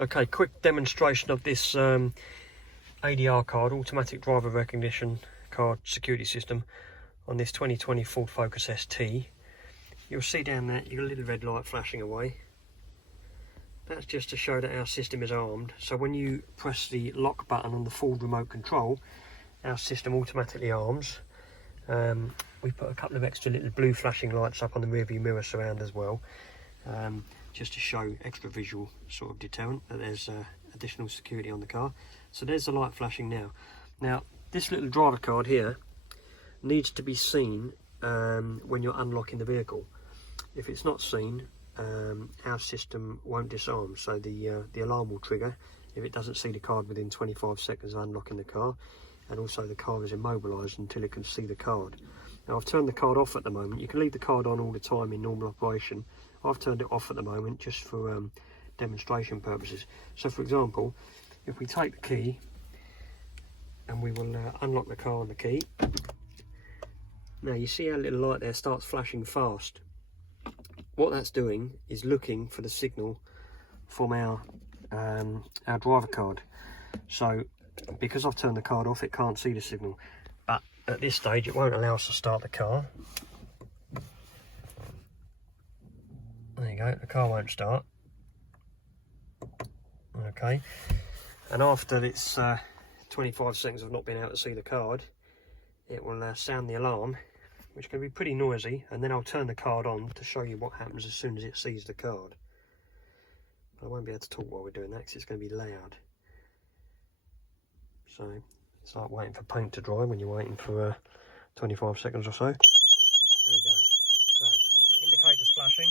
Okay, quick demonstration of this ADR card, automatic driver recognition card security system, on this 2020 Ford Focus ST. You'll see down there, you've got a little red light flashing away. That's just to show that our system is armed. So when you press the lock button on the Ford remote control, our system automatically arms. We put a couple of extra little blue flashing lights up on the rear view mirror surround as well, just to show extra visual sort of deterrent that there's additional security on the car. So there's the light flashing now. Now this little driver card here needs to be seen when you're unlocking the vehicle. If it's not seen, our system won't disarm, so the alarm will trigger if it doesn't see the card within 25 seconds of unlocking the car, and also the car is immobilised until it can see the card. Now I've turned the card off at the moment. You can leave the card on all the time in normal operation. I've turned it off at the moment just for demonstration purposes. So for example, if we take the key and we will unlock the car on the key. Now you see our little light there starts flashing fast. What that's doing is looking for the signal from our driver card. So because I've turned the card off, it can't see the signal, but at this stage it won't allow us to start the car. There you go, the car won't start. Okay, and after it's 25 seconds of not being able to see the card, it will sound the alarm, which can be pretty noisy, and then I'll turn the card on to show you what happens as soon as it sees the card. I won't be able to talk while we're doing that because it's going to be loud. So it's like waiting for paint to dry when you're waiting for 25 seconds or so. There we go. So indicators flashing.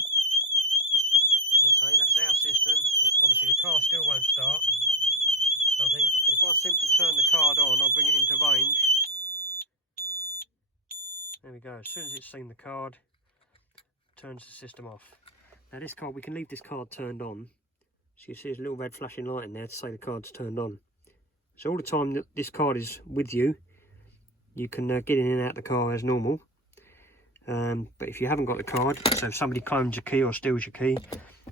Okay, that's our system. Obviously the car still won't start. Nothing. But if I simply turn the card on, I'll bring it into range. There we go. As soon as it's seen the card, it turns the system off. Now this card, we can leave this card turned on. So you see there's a little red flashing light in there to say the card's turned on. So all the time that this card is with you, you can get in and out the car as normal. But if you haven't got the card, so if somebody clones your key or steals your key,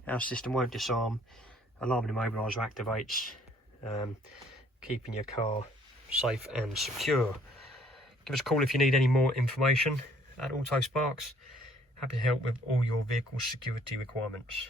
our system won't disarm. Alarm and immobiliser activates, keeping your car safe and secure. Give us a call if you need any more information at Autosparx. Happy to help with all your vehicle security requirements.